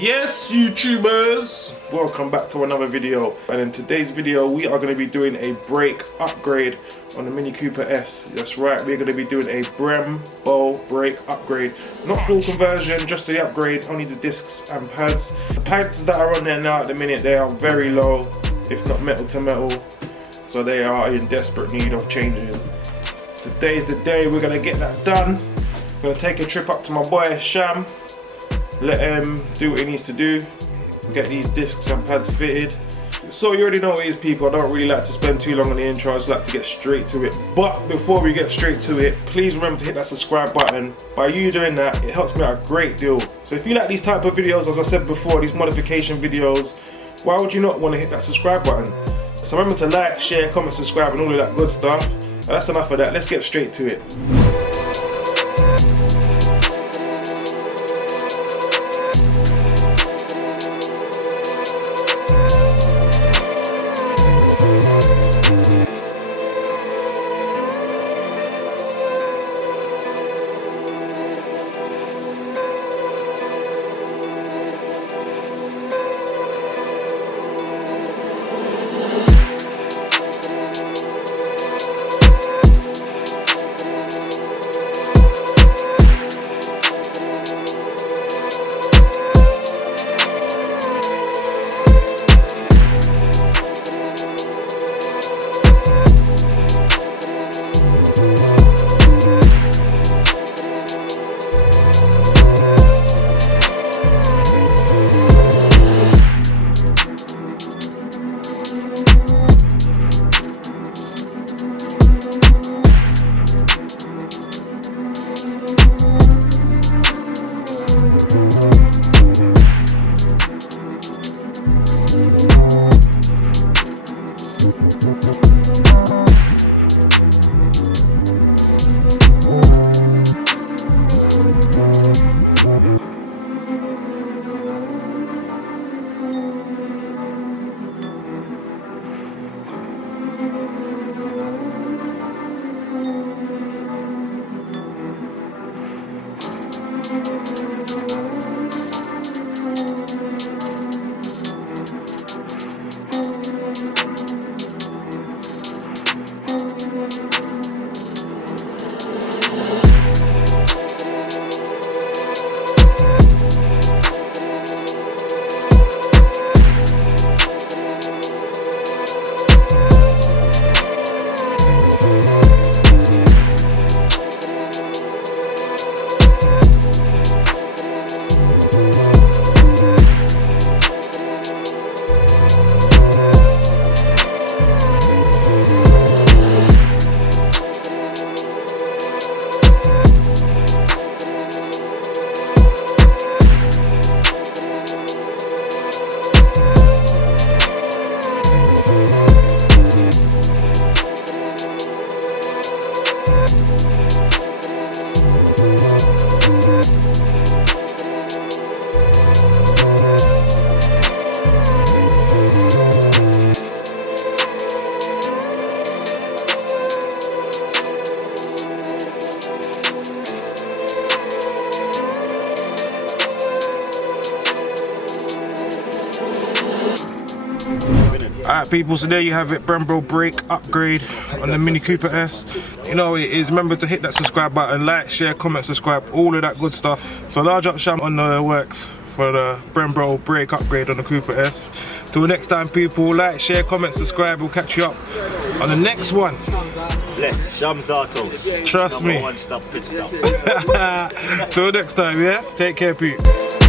Yes, YouTubers, welcome back to another video. And in today's video we are going to be doing a brake upgrade on the Mini Cooper S. That's right, we're going to be doing a Brembo brake upgrade. Not full conversion, just the upgrade, only the discs and pads. The pads that are on there now at the minute, they are very low, if not metal to metal, so they are in desperate need of changing. Today's the day we're going to get that done. I'm going to take a trip up to my boy Sham, let him do what he needs to do, get these discs and pads fitted. So you already know what it is, people. I don't really like to spend too long on the intro, I just like to get straight to it. But before we get straight to it, please remember to hit that subscribe button. By you doing that, it helps me out a great deal. So if you like these type of videos, as I said before, these modification videos, why would you not want to hit that subscribe button? So remember to like, share, comment, subscribe and all of that good stuff. And that's enough of that, let's get straight to it. Alright people, so there you have it, Brembo brake upgrade on the Mini Cooper S. You know what it is, remember to hit that subscribe button, like, share, comment, subscribe, all of that good stuff. So large up Sham on the works for the Brembo brake upgrade on the Cooper S. Till next time people, like, share, comment, subscribe, we'll catch you up on the next one. Bless, Shamz Autos. Trust me. Number one stop, pit stop. Till next time, yeah? Take care, peeps.